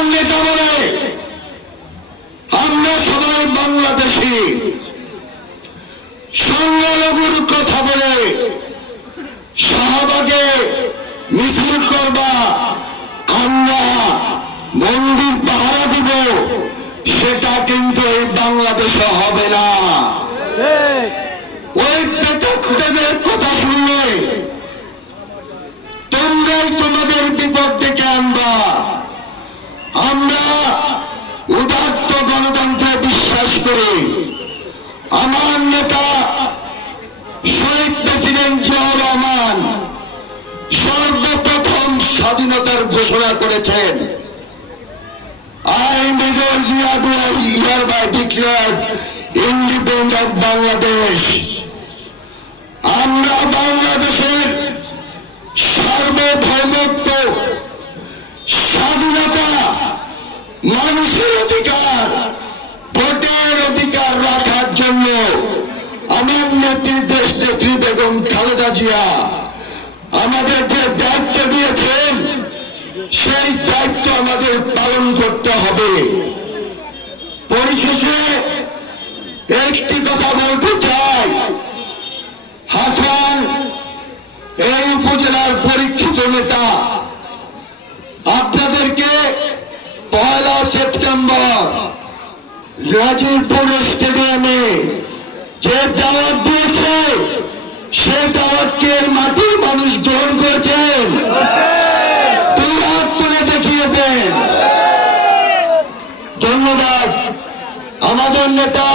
আমার নেতা বলে আমরা সবাই বাংলাদেশি। সংখ্যালঘুর কথা বলে শাহবাগে মিছিল করবা, আমরা মন্দির পাহারা দিব, সেটা কিন্তু এই বাংলাদেশে হবে না। ওই পেটকদের কথা শুনলে তোমরাই তোমাদের বিপদ ডেকে আনবা আমরা উদাত্ত গণতন্ত্রে বিশ্বাস করি আমার নেতা শহীদ প্রেসিডেন্ট জিয়াউর রহমান সর্বপ্রথম স্বাধীনতার ঘোষণা করেছেন। I, Major Ziadu, hereby declare independent Bangladesh. আমরা বাংলাদেশের সার্বভৌমত্ব স্বাধীনতা মানুষের অধিকার, ভোটের অধিকার রাখার জন্য আমার নেত্রী দেশ নেত্রী বেগম খালেদা জিয়া আমাদের যে দায়িত্ব দিয়েছেন, সেই দায়িত্ব আমাদের পালন করতে হবে। পরিশেষে একটি কথা বলতে চাই। হাসান, এই উপজেলার পরীক্ষিত নেতা, আপনাদেরকে পয়লা সেপ্টেম্বর রাজিরপুর স্টেডিয়ামে যে দাওয়াত দিয়েছে, সে দাওয়াতকে মাটির মানুষ গ্রহণ করেছেন। হাত তুলে দেখিয়েছেন। ধন্যবাদ। আমাদের নেতা